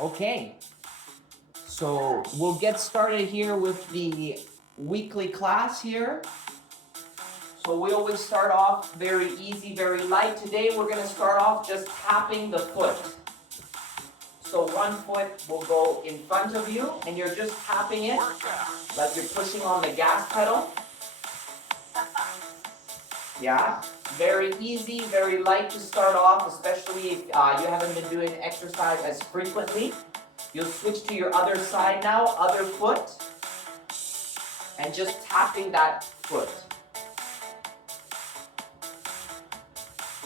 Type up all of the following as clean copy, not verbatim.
Okay, so we'll get started here with the weekly class here. So we always start off very easy, very light. Today we're going to start off just tapping the foot. So one foot will go in front of you and you're just tapping it like you're pushing on the gas pedal. Yeah, very easy, very light to start off, especially if you haven't been doing exercise as frequently. You'll switch to your other side now, other foot, and just tapping that foot.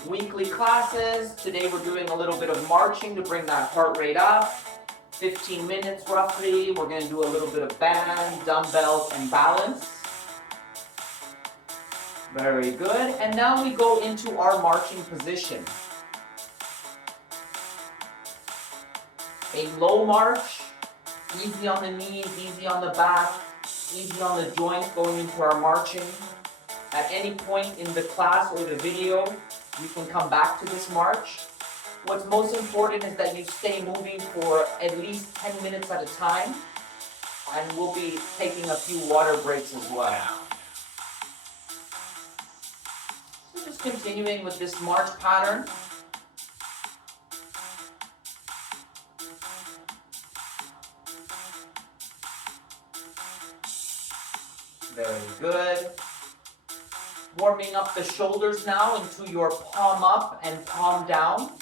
Weekly classes. Today we're doing a little bit of marching to bring that heart rate up. 15 minutes roughly. We're going to do a little bit of band, dumbbells, and balance. Very good. And now we go into our marching position. A low march, easy on the knees, easy on the back, easy on the joints going into our marching. At any point in the class or the video, you can come back to this march. What's most important is that you stay moving for at least 10 minutes at a time, and we'll be taking a few water breaks as well. So just continuing with this march pattern. Very good. Warming up the shoulders now into your palm up and palm down.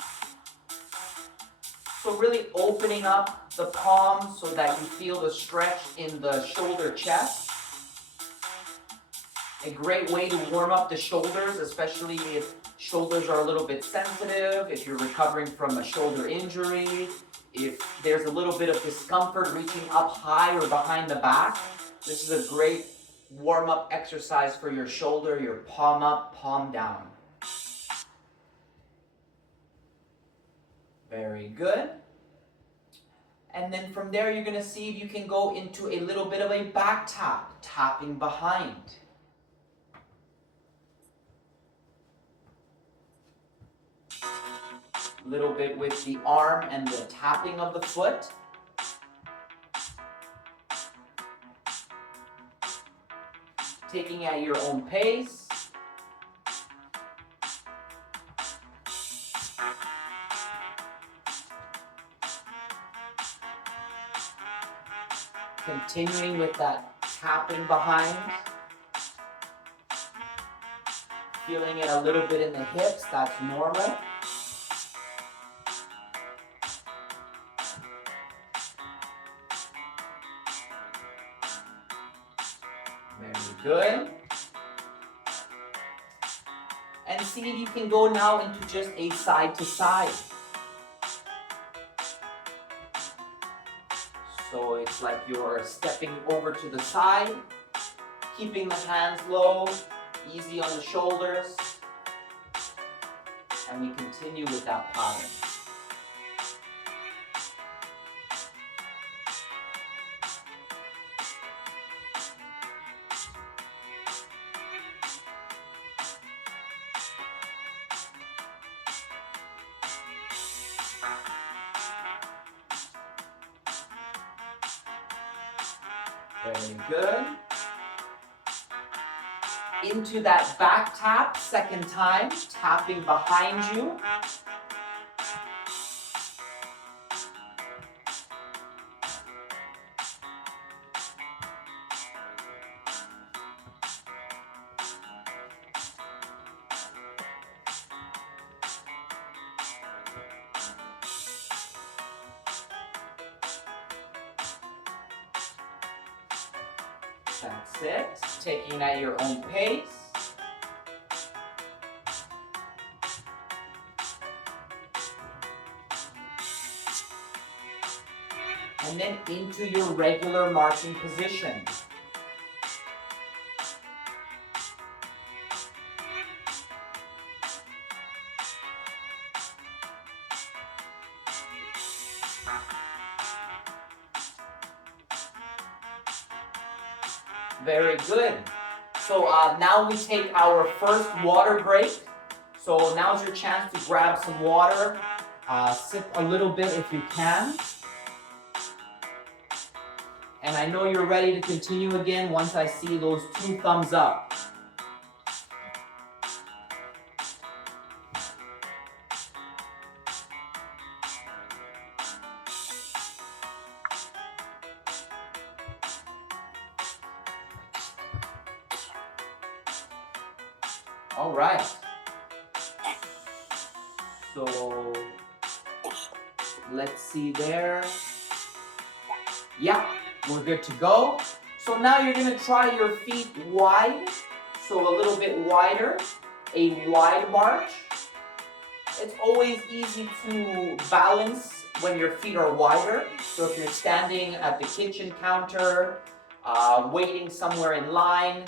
So really opening up the palm so that you feel the stretch in the shoulder chest. A great way to warm up the shoulders, especially if shoulders are a little bit sensitive, if you're recovering from a shoulder injury, if there's a little bit of discomfort reaching up high or behind the back. This is a great warm-up exercise for your shoulder, your palm up, palm down. Very good. And then from there, you're going to see if you can go into a little bit of a back tap, tapping behind. A little bit with the arm and the tapping of the foot. Taking at your own pace. Continuing with that tapping behind. Feeling it a little bit in the hips, that's normal. Good. And see if you can go now into just a side to side. So it's like you're stepping over to the side, keeping the hands low, easy on the shoulders. And we continue with that pattern. Very good. Into that back tap, second time, tapping behind you. That's it. Taking at your own pace. And then into your regular marching position. Very good. So now we take our first water break. So now's your chance to grab some water. Sip a little bit if you can. And I know you're ready to continue again once I see those 2 thumbs up. All right. So let's see there. Yeah, we're good to go. So now you're gonna try your feet wide. So a little bit wider, a wide march. It's always easy to balance when your feet are wider. So if you're standing at the kitchen counter, waiting somewhere in line,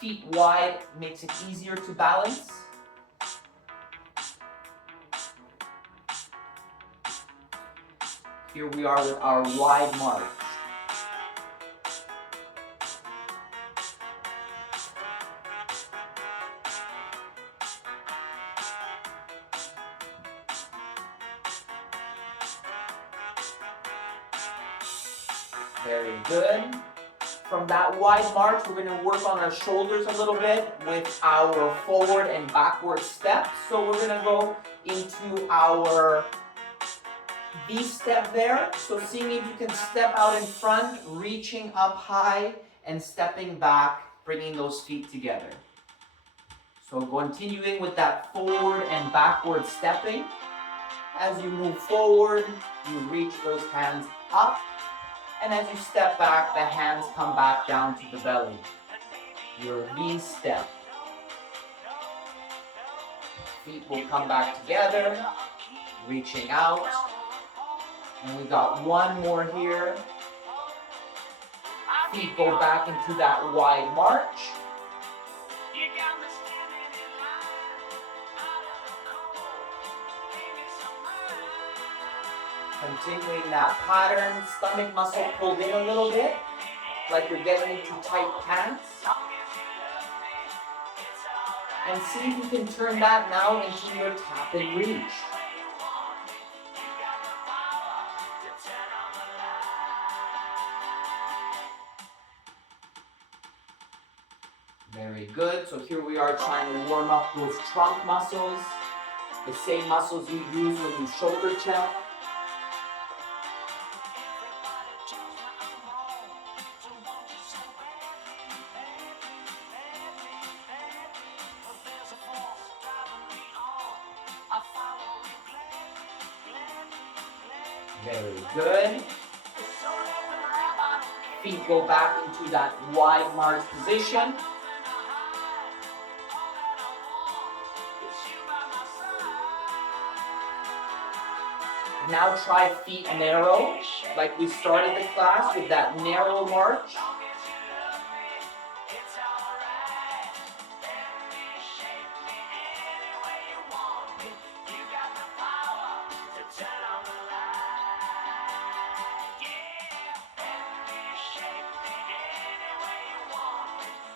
feet wide makes it easier to balance. Here we are with our wide march. Very good. From that wide march, we're going to work on our shoulders a little bit with our forward and backward steps. So we're going to go into our V step there. So seeing if you can step out in front, reaching up high and stepping back, bringing those feet together. So continuing with that forward and backward stepping. As you move forward, you reach those hands up. And as you step back, the hands come back down to the belly. Your V step. Feet will come back together, reaching out. And we got one more here. Feet go back into that wide march. Continuing that pattern, stomach muscle pulled in a little bit, like you're getting into tight pants. And see if you can turn that now into your tap and reach. Very good. So here we are trying to warm up those trunk muscles, the same muscles you use when you shoulder check. Very good. Feet go back into that wide march position. Now try feet narrow, like we started the class with that narrow march.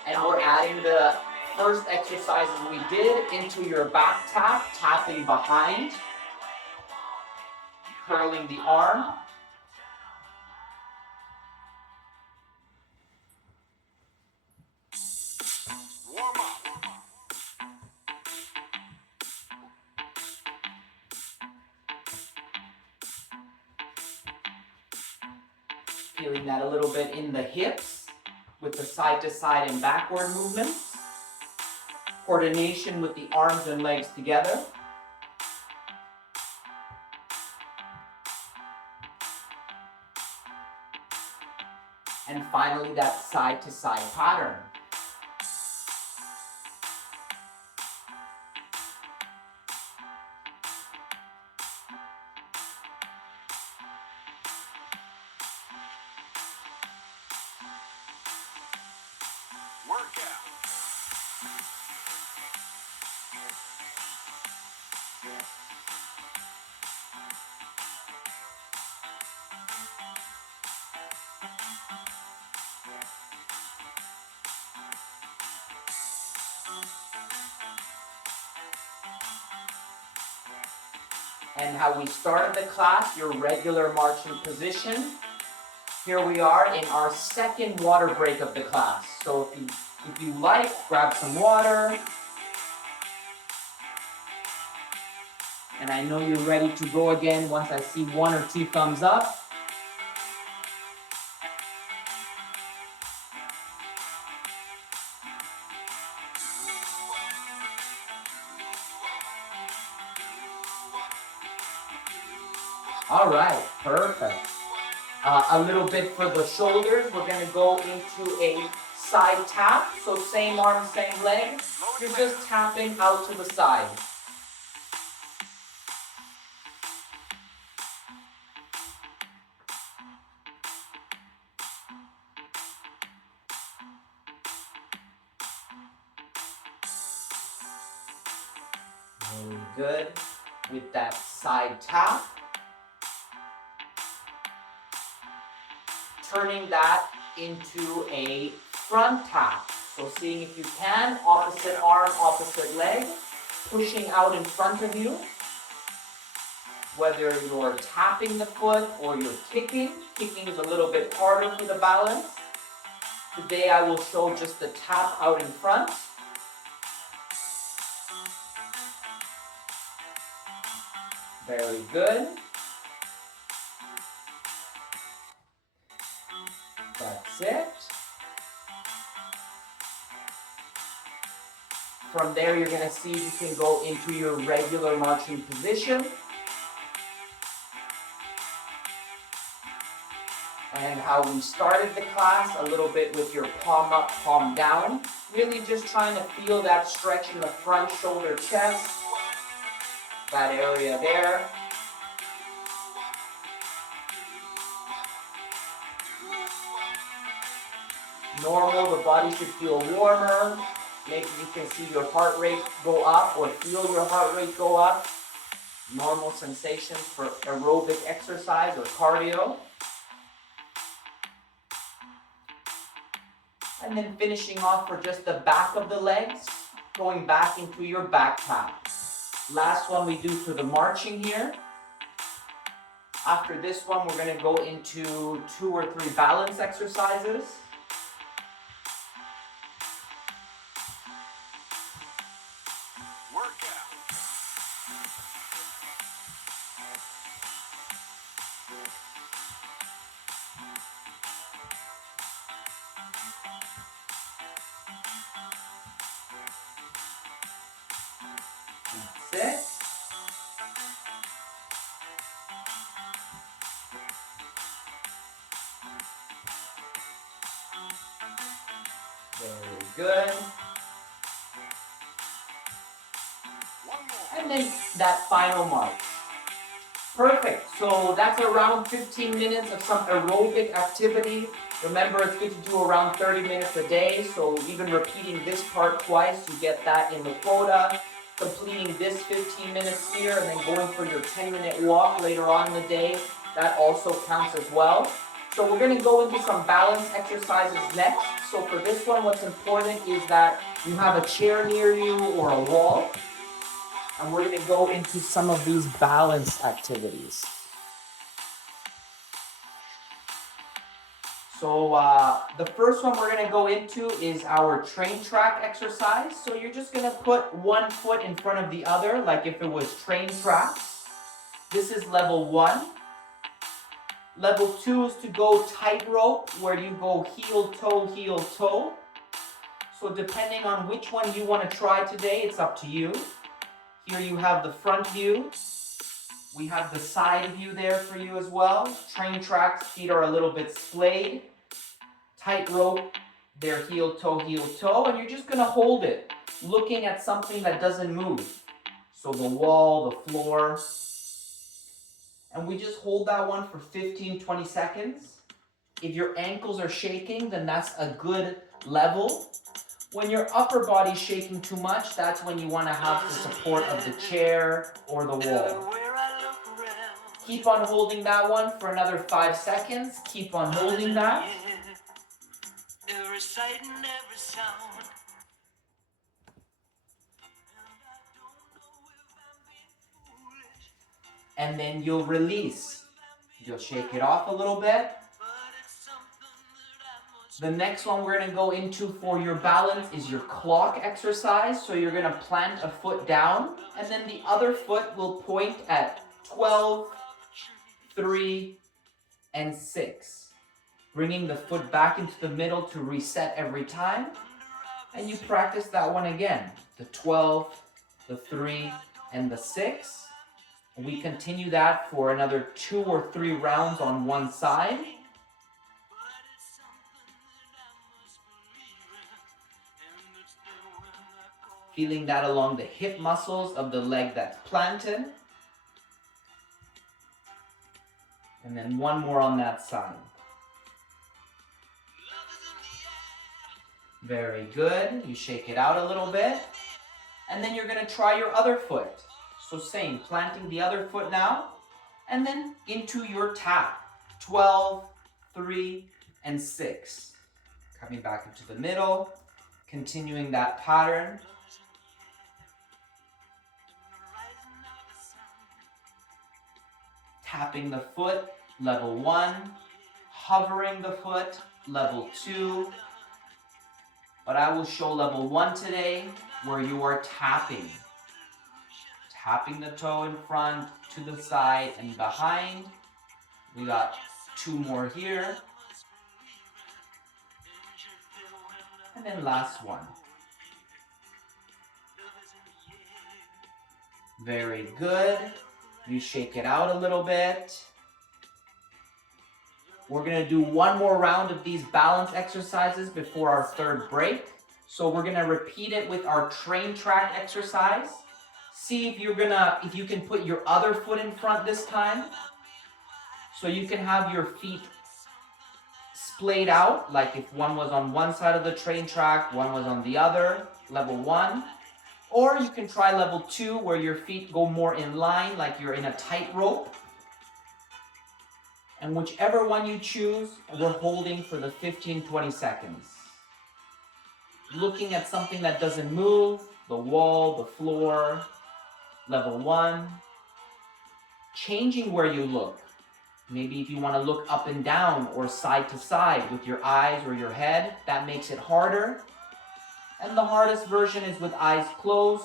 And we're adding the first exercises we did into your back tap, tapping behind, curling the arm. Feeling that a little bit in the hips with the side to side and backward movement. Coordination with the arms and legs together. And finally, that side to side pattern. And how we started the class, your regular marching position. Here we are in our second water break of the class. So if you like, grab some water. And I know you're ready to go again once I see 1 or 2 thumbs up. All right, perfect. A little bit for the shoulders. We're gonna go into a side tap. So same arm, same leg. You're just tapping out to the side. Very good. With that side tap. Turning that into a front tap. So seeing if you can, opposite arm, opposite leg, pushing out in front of you. Whether you're tapping the foot or you're kicking. Kicking is a little bit harder for the balance. Today I will show just the tap out in front. Very good. That's it. From there, you're going to see you can go into your regular marching position. And how we started the class, a little bit with your palm up, palm down. Really just trying to feel that stretch in the front shoulder, chest. That area there. Normal, the body should feel warmer. Maybe you can see your heart rate go up or feel your heart rate go up. Normal sensations for aerobic exercise or cardio. And then finishing off for just the back of the legs, going back into your back tap. Last one we do for the marching here. After this one, we're going to go into 2 or 3 balance exercises. That's it. Very good. And then that final march. Perfect. So that's around 15 minutes of some aerobic activity. Remember, it's good to do around 30 minutes a day. So even repeating this part twice, you get that in the quota. Completing this 15 minutes here and then going for your 10-minute walk later on in the day, that also counts as well. So we're going to go into some balance exercises next. So for this one, what's important is that you have a chair near you or a wall. And we're going to go into some of these balance activities. So the first one we're going to go into is our train track exercise. So you're just going to put one foot in front of the other, like if it was train tracks. This is level 1. Level 2 is to go tightrope, where you go heel, toe, heel, toe. So depending on which one you want to try today, it's up to you. Here you have the front view. We have the side view there for you as well. Train tracks, feet are a little bit splayed. Tightrope, they're heel, toe, and you're just gonna hold it, looking at something that doesn't move. So the wall, the floor. And we just hold that one for 15, 20 seconds. If your ankles are shaking, then that's a good level. When your upper body's shaking too much, that's when you want to have the support of the chair or the wall. Keep on holding that one for another 5 seconds. Keep on holding that. And then you'll release. You'll shake it off a little bit. The next one we're gonna go into for your balance is your clock exercise. So you're gonna plant a foot down, and then the other foot will point at 12, 3, and 6. Bringing the foot back into the middle to reset every time. And you practice that one again. The 12, the 3, and the 6. We continue that for another 2 or 3 rounds on one side. Feeling that along the hip muscles of the leg that's planted. And then one more on that side. Very good. You shake it out a little bit. And then you're going to try your other foot. So same, planting the other foot now. And then into your tap. 12, 3, and 6. Coming back into the middle. Continuing that pattern. Tapping the foot, level 1. Hovering the foot, level 2. But I will show level 1 today, where you are tapping. Tapping the toe in front, to the side, and behind. We got 2 more here. And then last one. Very good. You shake it out a little bit. We're going to do one more round of these balance exercises before our third break. So we're going to repeat it with our train track exercise. See if you can put your other foot in front this time. So you can have your feet splayed out, like if one was on one side of the train track, one was on the other, level 1. Or you can try level 2, where your feet go more in line, like you're in a tightrope. And whichever one you choose, we're holding for the 15-20 seconds. Looking at something that doesn't move, the wall, the floor, level 1. Changing where you look. Maybe if you want to look up and down or side to side with your eyes or your head, that makes it harder. And the hardest version is with eyes closed.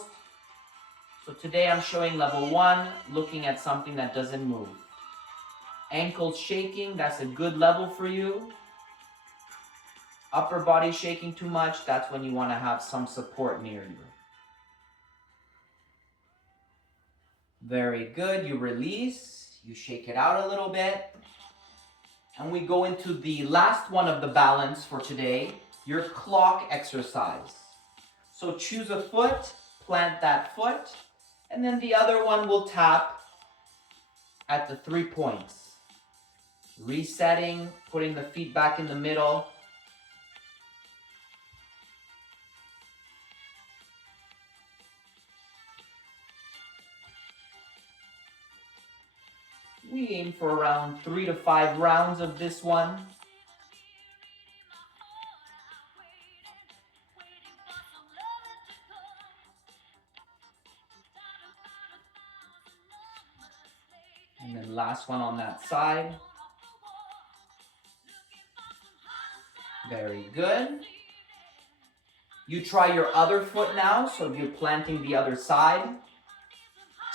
So today I'm showing level 1, looking at something that doesn't move. Ankles shaking, that's a good level for you. Upper body shaking too much, that's when you want to have some support near you. Very good, you release, you shake it out a little bit. And we go into the last one of the balance for today, your clock exercise. So choose a foot, plant that foot, and then the other one will tap at the 3 points. Resetting, putting the feet back in the middle. We aim for around 3 to 5 rounds of this one. And then last one on that side. Very good. You try your other foot now, so you're planting the other side.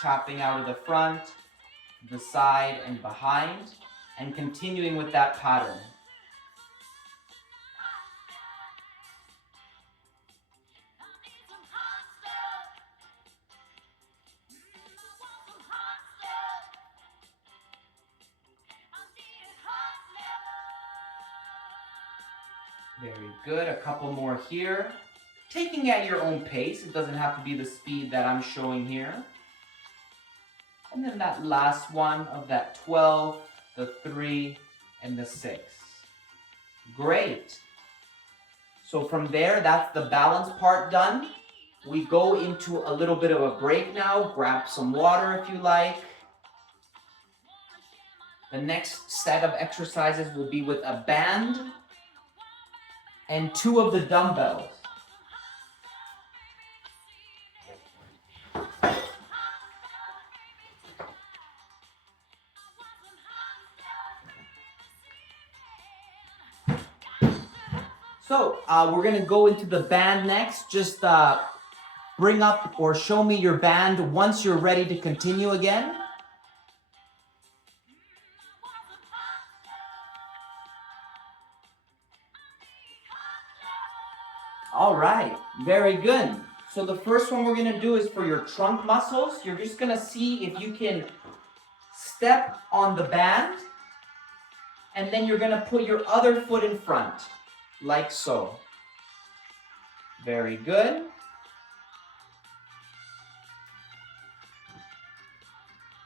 Tapping out of the front, the side, and behind. And continuing with that pattern. Very good, a couple more here. Taking at your own pace, it doesn't have to be the speed that I'm showing here. And then that last one of that 12, the 3, and the 6. Great. So from there, that's the balance part done. We go into a little bit of a break now. Grab some water if you like. The next set of exercises will be with a band and 2 of the dumbbells. So we're gonna go into the band next. Just bring up or show me your band once you're ready to continue again. All right, very good. So the first one we're gonna do is for your trunk muscles. You're just gonna see if you can step on the band, and then you're gonna put your other foot in front, like so. Very good.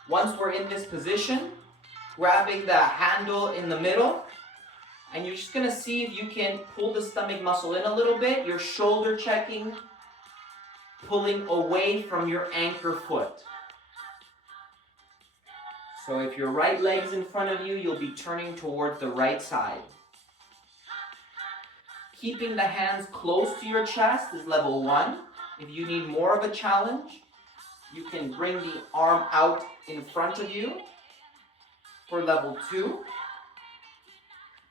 Once we're in this position, grabbing the handle in the middle, and you're just gonna see if you can pull the stomach muscle in a little bit. You're shoulder checking, pulling away from your anchor foot. So if your right leg's in front of you, you'll be turning towards the right side. Keeping the hands close to your chest is level 1. If you need more of a challenge, you can bring the arm out in front of you for level 2.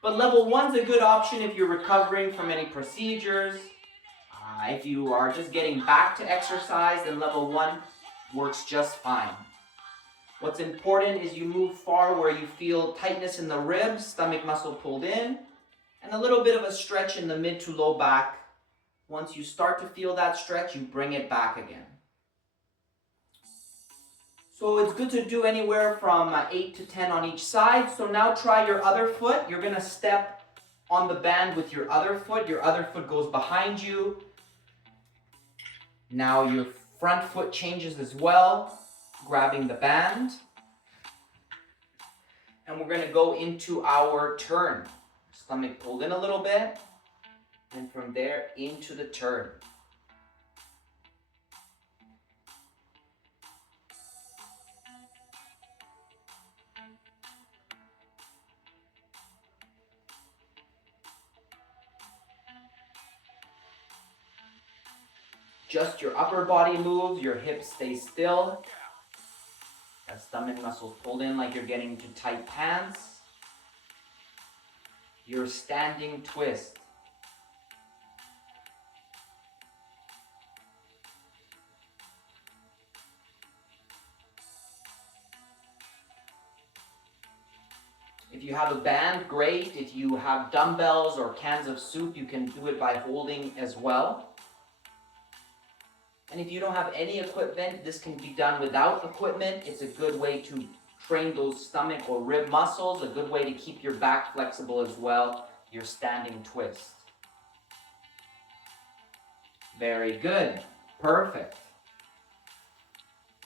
But level 1 is a good option if you're recovering from any procedures. If you are just getting back to exercise, then level 1 works just fine. What's important is you move far where you feel tightness in the ribs, stomach muscle pulled in, and a little bit of a stretch in the mid to low back. Once you start to feel that stretch, you bring it back again. So it's good to do anywhere from 8 to 10 on each side. So now try your other foot. You're gonna step on the band with your other foot. Your other foot goes behind you. Now your front foot changes as well, grabbing the band. And we're gonna go into our turn. Stomach pulled in a little bit, and from there into the turn. Just your upper body moves, your hips stay still. That stomach muscles pulled in like you're getting into tight pants. Your standing twist. If you have a band, great. If you have dumbbells or cans of soup, you can do it by holding as well. And if you don't have any equipment, this can be done without equipment. It's a good way to train those stomach or rib muscles, a good way to keep your back flexible as well, your standing twist. Very good, perfect.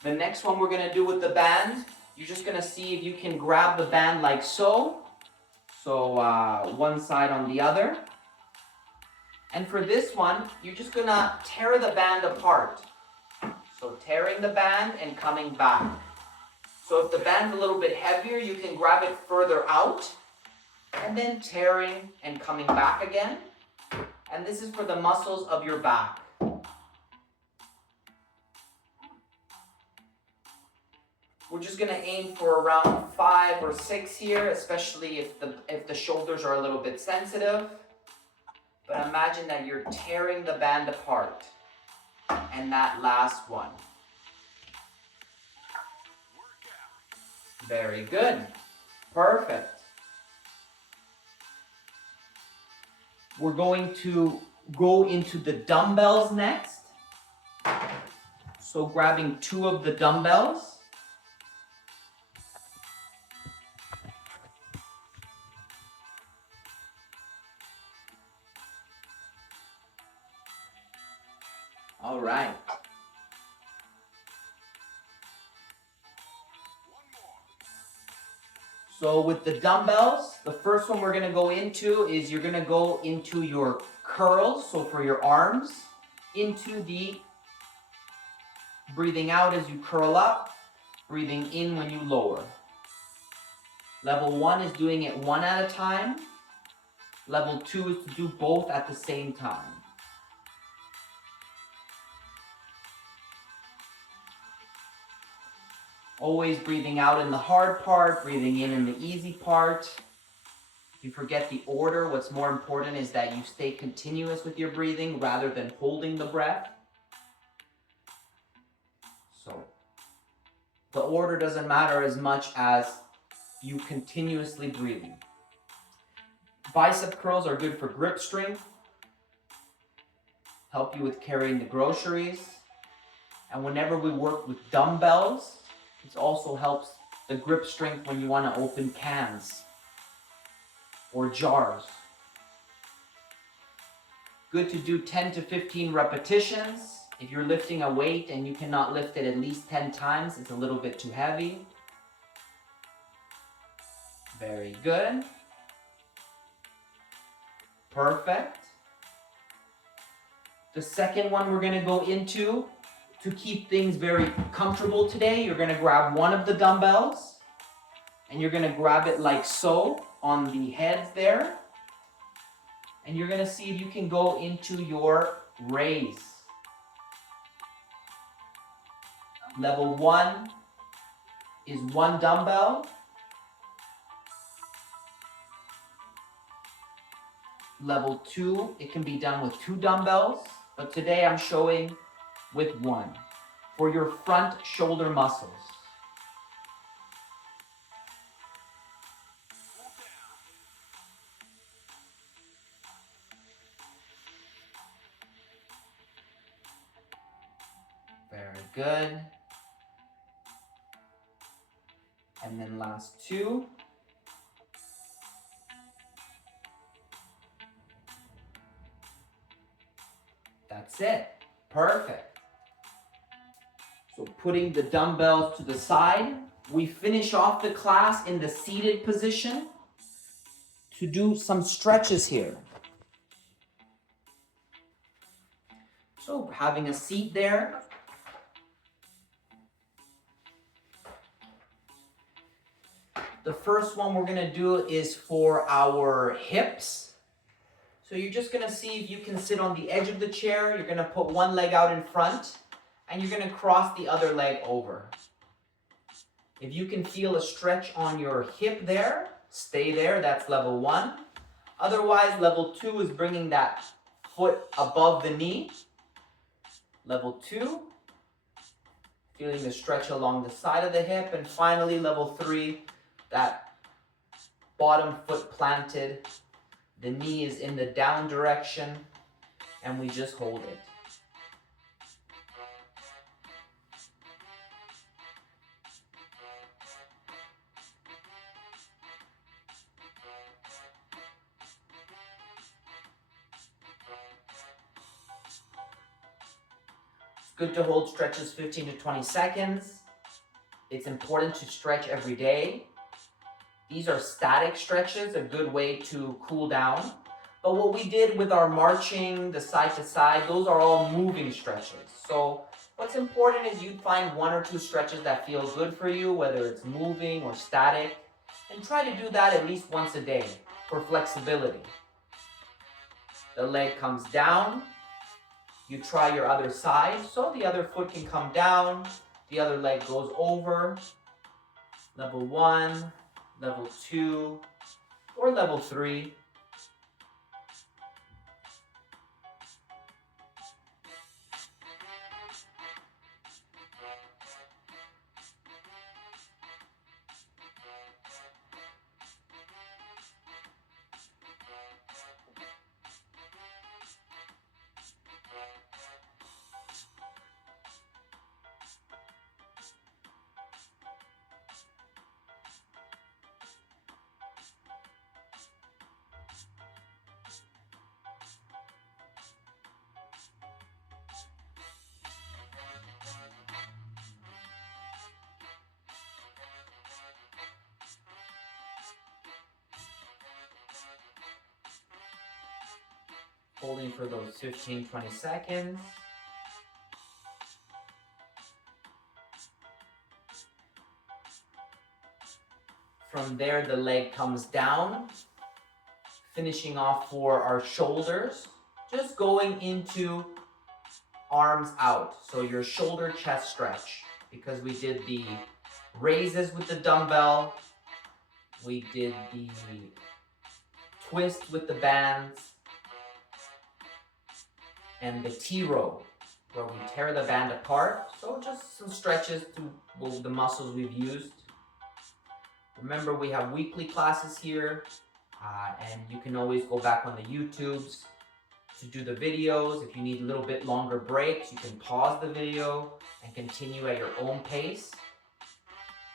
The next one we're gonna do with the band, you're just gonna see if you can grab the band like so. So one side on the other. And for this one, you're just gonna tear the band apart. So tearing the band and coming back. So if the band's a little bit heavier, you can grab it further out and then tearing and coming back again. And this is for the muscles of your back. We're just gonna aim for around 5 or 6 here, especially if the shoulders are a little bit sensitive. But imagine that you're tearing the band apart. And that last one. Very good. Perfect. We're going to go into the dumbbells next. So grabbing 2 of the dumbbells. All right. So with the dumbbells, the first one we're gonna go into is you're gonna go into your curls, so for your arms, into the breathing out as you curl up, breathing in when you lower. Level 1 is doing it one at a time. Level 2 is to do both at the same time. Always breathing out in the hard part, breathing in the easy part. If you forget the order, what's more important is that you stay continuous with your breathing rather than holding the breath. So the order doesn't matter as much as you continuously breathing. Bicep curls are good for grip strength, help you with carrying the groceries. And whenever we work with dumbbells, it also helps the grip strength when you want to open cans or jars. Good to do 10 to 15 repetitions. If you're lifting a weight and you cannot lift it at least 10 times, it's a little bit too heavy. Very good. Perfect. The second one we're going to go into, to keep things very comfortable today, you're going to grab one of the dumbbells and you're going to grab it like so on the heads there. And you're going to see if you can go into your raise. Level 1 is one dumbbell. Level 2, it can be done with 2 dumbbells, but today I'm showing with 1 for your front shoulder muscles. Very good. And then last 2. That's it. Perfect. So putting the dumbbells to the side, we finish off the class in the seated position to do some stretches here. So having a seat there. The first one we're going to do is for our hips. So you're just going to see if you can sit on the edge of the chair. You're going to put one leg out in front and you're going to cross the other leg over. If you can feel a stretch on your hip there, stay there. That's level 1. Otherwise, level 2 is bringing that foot above the knee. Level 2, feeling the stretch along the side of the hip. And finally, level 3, that bottom foot planted, the knee is in the down direction, and we just hold it. It's good to hold stretches 15 to 20 seconds. It's important to stretch every day. These are static stretches, a good way to cool down. But what we did with our marching, the side to side, those are all moving stretches. So what's important is you find 1 or 2 stretches that feel good for you, whether it's moving or static, and try to do that at least once a day for flexibility. The leg comes down, you try your other side, so the other foot can come down, the other leg goes over, level 1, level 2, or level 3. Holding for those 15, 20 seconds. From there, the leg comes down, finishing off for our shoulders, just going into arms out. So your shoulder chest stretch, because we did the raises with the dumbbell, we did the twist with the bands, and the T-row, where we tear the band apart. So just some stretches to the muscles we've used. Remember, we have weekly classes here, and you can always go back on the YouTubes to do the videos. If you need a little bit longer breaks, you can pause the video and continue at your own pace.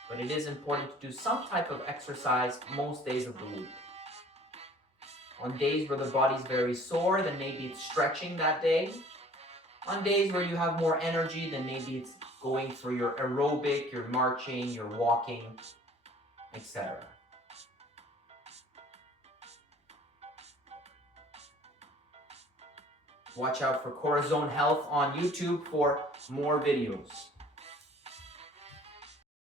But it is important to do some type of exercise most days of the week. On days where the body's very sore, then maybe it's stretching that day. On days where you have more energy, then maybe it's going for your aerobic, your marching, your walking, etc. Watch out for Cora Zone Health on YouTube for more videos.